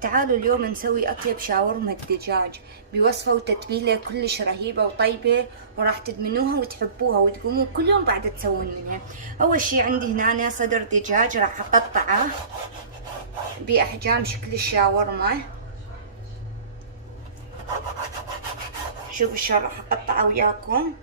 تعالوا اليوم نسوي أطيب شاورما الدجاج بوصفة وتتبيلة كلش رهيبة وطيبة، وراح تدمنوها وتحبوها وتقومون كل يوم بعد تسوون منها. أول شي عندي هنا صدر دجاج راح أقطعه بأحجام شكل الشاورما. شوفوا شلون راح أقطعه وياكم.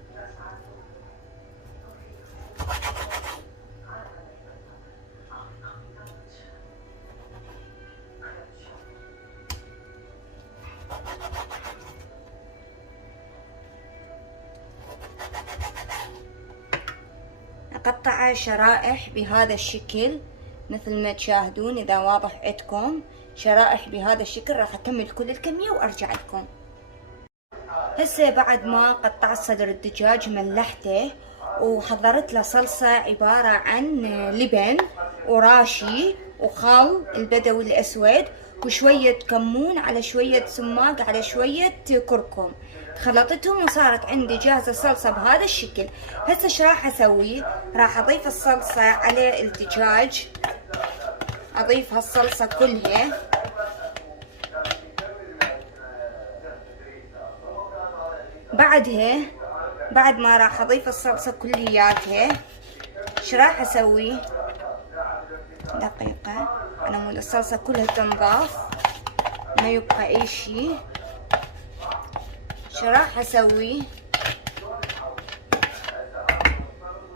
أقطعه شرائح بهذا الشكل مثل ما تشاهدون. إذا واضح عندكم شرائح بهذا الشكل راح أكمل كل الكمية وأرجع لكم. هسه بعد ما قطعت صدر الدجاج ملحته وحضرت له صلصة عبارة عن لبن وراشي وخل البدوي الأسود وشوية كمون على شوية سماق على شوية كركم. خلطتهم وصارت عندي جاهزة صلصة بهذا الشكل. هسه ايش راح اسوي؟ راح اضيف الصلصة على الدجاج، اضيف هالصلصة كلها. بعد ما راح اضيف الصلصة كلياتها ايش راح اسوي؟ دقيقة على مود الصلصة كلها تنضاف ما يبقى اي شي. ايش راح اسوي؟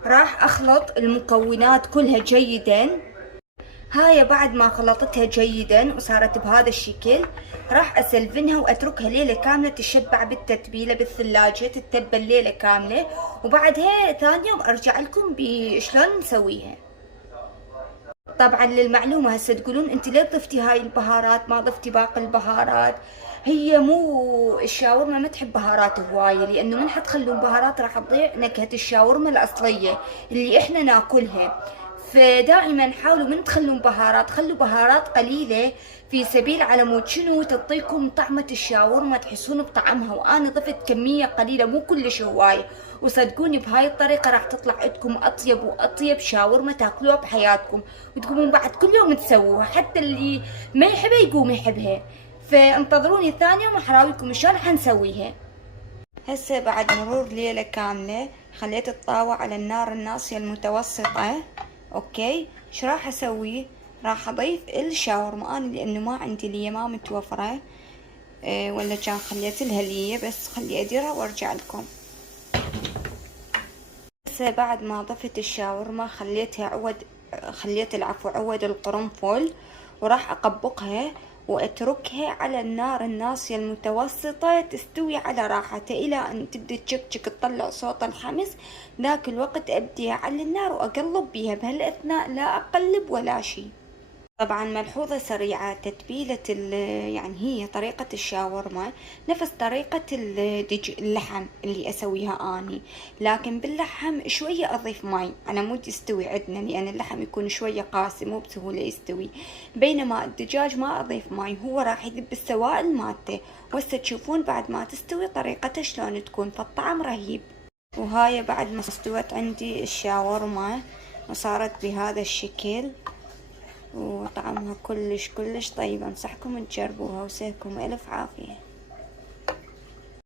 راح اخلط المكونات كلها جيدا. هاي بعد ما خلطتها جيدا وصارت بهذا الشكل راح اسلفنها واتركها ليلة كاملة تشبع بالتتبيلة بالثلاجة، تتبل ليلة كاملة، وبعدها ثاني يوم ارجع لكم بشلون نسويها. طبعا للمعلومة هسه تقولون انت ليه ضفتي هاي البهارات ما ضفتي باقي البهارات؟ هي مو الشاورما ما تحب بهارات هواية، لانه من حتخلون بهارات راح تضيع نكهة الشاورما الاصلية اللي احنا ناكلها. فدائما حاولوا من تخلون بهارات خلوا بهارات قليلة في سبيل على مود شنو تعطيكم طعمة الشاورما تحسون بطعمها. وانا ضفت كمية قليلة مو كلش هواية، وصدقوني بهاي الطريقة راح تطلع عندكم اطيب واطيب شاورما تاكلوها بحياتكم، وتقومون بعد كل يوم تسووها، حتى اللي ما يحبها يقوم يحبها. فانتظروني ثاني يوم احراويكم شلون حنسويها. هسه بعد مرور ليلة كاملة خليت الطاوة على النار الناصية المتوسطة. اوكي، ايش راح اسوي؟ راح اضيف الشاورما. انا لانه ما عندي ليا ما متوفرة ولا كان خليت لها ليا، بس خلي اديرها وارجع لكم. هسه بعد ما ضفت الشاورما خليت عود القرنفل، وراح اقبقها واتركها على النار الناصية المتوسطة تستوي على راحتها الى ان تبدأ تشكشك تطلع صوت الخمس. ذاك الوقت ابدي على النار واقلب بيها، بهالاثناء لا اقلب ولا شي. طبعا ملحوظة سريعة، تتبيلة يعني هي طريقة الشاورما نفس طريقة اللحم اللي اسويها اني، لكن باللحم شوية اضيف ماي على مود يستوي عندنا، لان اللحم يكون شوية قاسي مو بسهولة يستوي، بينما الدجاج ما اضيف ماي، هو راح يذب السوائل مالته. وهسه تشوفون بعد ما تستوي طريقته شلون تكون، فالطعم رهيب. وهاي بعد ما استوت عندي الشاورما وصارت بهذا الشكل وطعمها كلش طيب. انصحكم تجربوها وسيكم الف عافية.